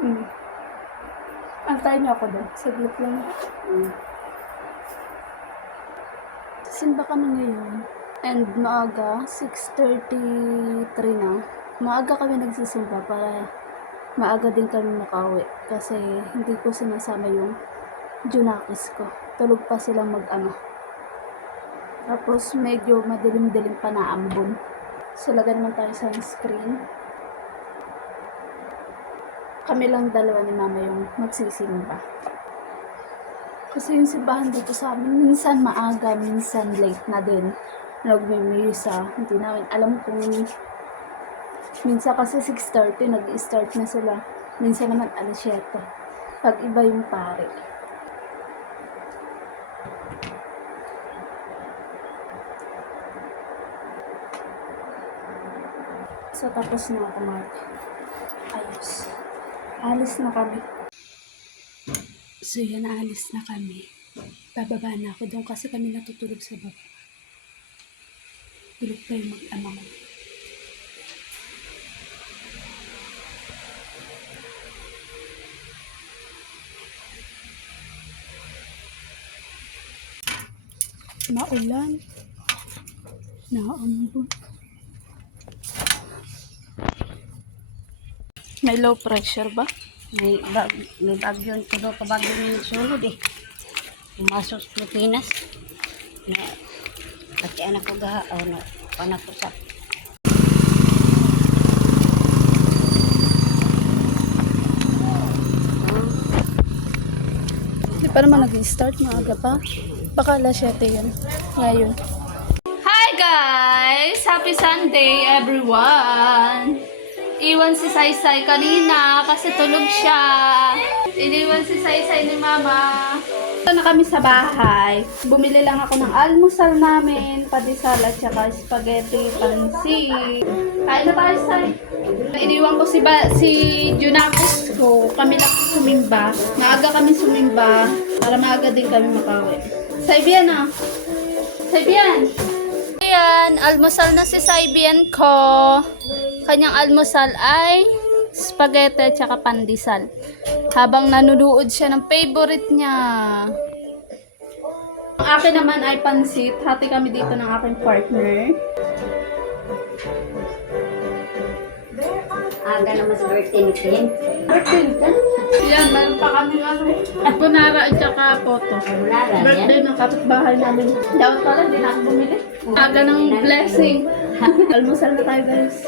Hmm. Antayin niyo ako doon. Saglit lang. Simba kami ngayon. And maaga, 6:33 na. Maaga kami nagsisimba para maaga din kami makauwi. Kasi hindi ko sinasama yung junakis ko. Tulog pa silang mag-ama. Tapos medyo madilim-dilim pa na ambon. So lagyan naman tayo sa screen. Kami lang dalawa ni mama yung magsisimba. Kasi yung simbahan dito sa amin, minsan maaga, minsan late na din. Nagmimisa. Hindi namin alam kung minsan kasi 6:30 nag-start na sila. Minsan naman 7:00. Pag iba yung pare. So tapos na ako ayos. Alis na kami. So yan, alis na kami. Bababa na ako doon kasi kami natutulog sa baba. Tulog pa yung mag-ama ko. Maulan. Naambon. May low pressure ba? May bagyo, tulo ka bagyo ng sulod eh. Pumasok sa Pilipinas. Na, pati anak ko gaha, na, panak ko sa. Hindi pa naman nag-start, maaga pa. Baka 7:00 yan. Ngayon. Hi guys! Happy Sunday everyone! Iwan si Saysay kanina kasi tulog siya. Iniwan si Saysay ni Mama. Ito na kami sa bahay. Bumili lang ako ng almusal namin, padisal at saka spaghetti, pansit. Kain na tayo, Say. Iniwan ko si Junakis ko. Kami lang sumimba. Maaga kami sumimba para maaga din kami makawi. Saibian na. Saibian. Ayan, almusal na si Saibian ko. Kanyang almusal ay spaghetti at saka pandesal. Habang nanunood siya ng favorite niya. Ang akin naman ay pansit. Hati kami dito ng aking partner. Aga naman sa birthday ni Tim. Birthday ka? Yan, meron pa kami bunara at saka photo. Birthday ng kapitbahay namin. Dapat pala, hindi na ako bumili. Aga ng blessing. Almusal na tayo, guys.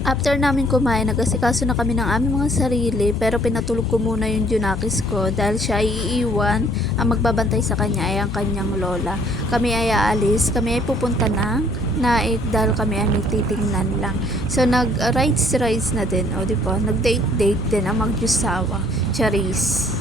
After namin kumain, nag-asikaso na kami ng aming mga sarili, pero pinatulog ko muna yung Junakis ko dahil siya ay iiwan. Ang magbabantay sa kanya ay ang kanyang lola. Kami ay aalis, kami ay pupunta ng Naik dahil kami ay titingnan lang. So nag-rides na din, o di ba? Nag-date din ang magjusawa. Charis.